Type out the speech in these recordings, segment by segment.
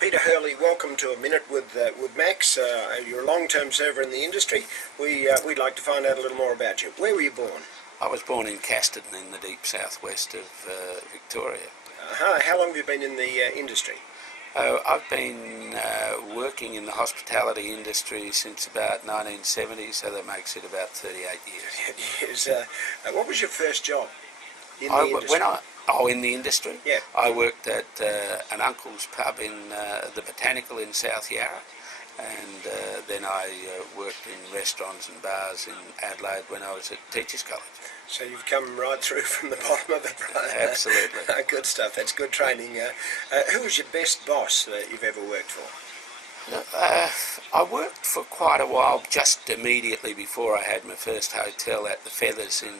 Peter Hurley, welcome to A Minute with Max. You're a long-term server in the industry. We'd like to find out a little more about you. Where were you born? I was born in Casterton in the deep southwest of Victoria. How long have you been in the industry? I've been working in the hospitality industry since about 1970, so that makes it about 38 years. What was your first job in the industry? In the industry? Yeah. I worked at an uncle's pub in the Botanical in South Yarra, and then I worked in restaurants and bars in Adelaide when I was at Teachers College. So you've come right through from the bottom of the Absolutely. Good stuff. That's good training. Who was your best boss that you've ever worked for? I worked for quite a while, just immediately before I had my first hotel at the Feathers in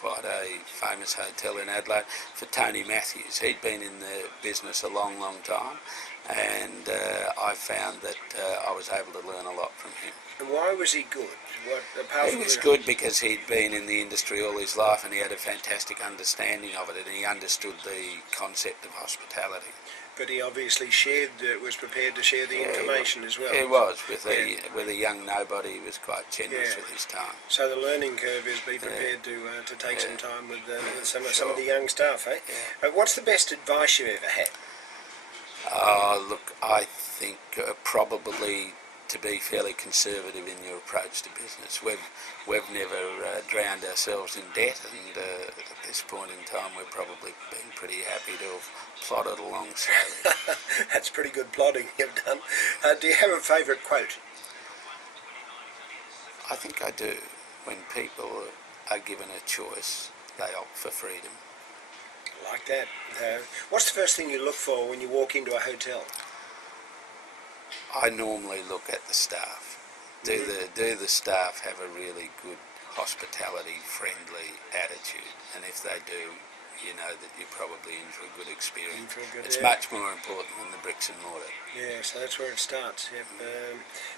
quite a famous hotel in Adelaide, for Tony Matthews. He'd been in the business a long, long time, and I found that I was able to learn a lot from him. And why was he good? He was good because he'd been in the industry all his life, and he had a fantastic understanding of it, and he understood the concept of hospitality. But he obviously was prepared to share the information as well. He was. With a young nobody, he was quite generous with his time. So the learning curve is be prepared to take some time with some of the young staff, eh? Yeah. What's the best advice you've ever had? Look, I think probably to be fairly conservative in your approach to business. We've never drowned ourselves in debt, and at this point in time we're probably been pretty happy to have plodded along slowly. That's pretty good plodding you've done. Do you have a favourite quote? I think I do. When people are given a choice, they opt for freedom. Like that. What's the first thing you look for when you walk into a hotel? I normally look at the staff. Do the staff have a really good hospitality, friendly attitude? And if they do, you know that you're probably in for a good experience. It's much more important than the bricks and mortar. Yeah, so that's where it starts. Yep.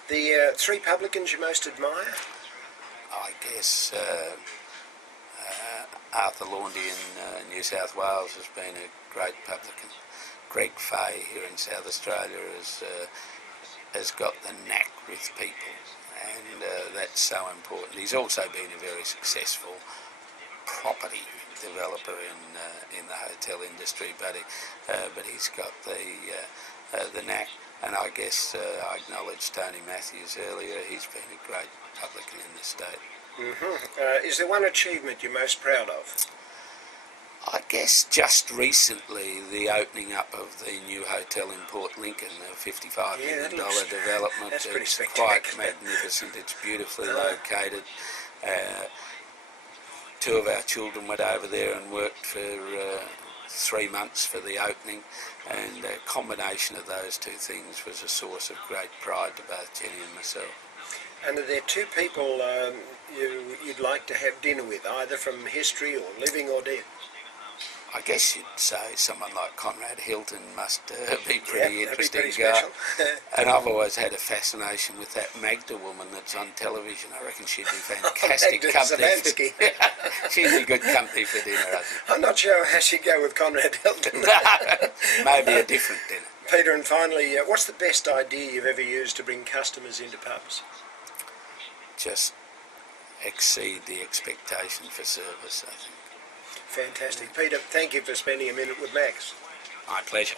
The three publicans you most admire? I guess Arthur Laundy in New South Wales has been a great publican. Greg Fay here in South Australia has got the knack with people, and that's so important. He's also been a very successful property developer in the hotel industry, but he's got the knack. And I guess I acknowledged Tony Matthews earlier. He's been a great publican in the state. Is there one achievement you're most proud of? I guess just recently the opening up of the new hotel in Port Lincoln, a $55 million development. That's pretty It's spectacular. quite magnificent. It's beautifully located. Two of our children went over there and worked for 3 months for the opening, and a combination of those two things was a source of great pride to both Jenny and myself. And are there two people you'd like to have dinner with, either from history or living or dead? I guess you'd say someone like Conrad Hilton must be pretty interesting pretty guy. special. And I've always had a fascination with that Magda woman that's on television. I reckon she'd be fantastic company. She'd be good company for dinner, I think. I'm not sure how she'd go with Conrad Hilton. Maybe a different dinner. Peter, and finally, what's the best idea you've ever used to bring customers into pubs? Just exceed the expectation for service, I think. Fantastic. Peter, thank you for spending a minute with Max. My pleasure.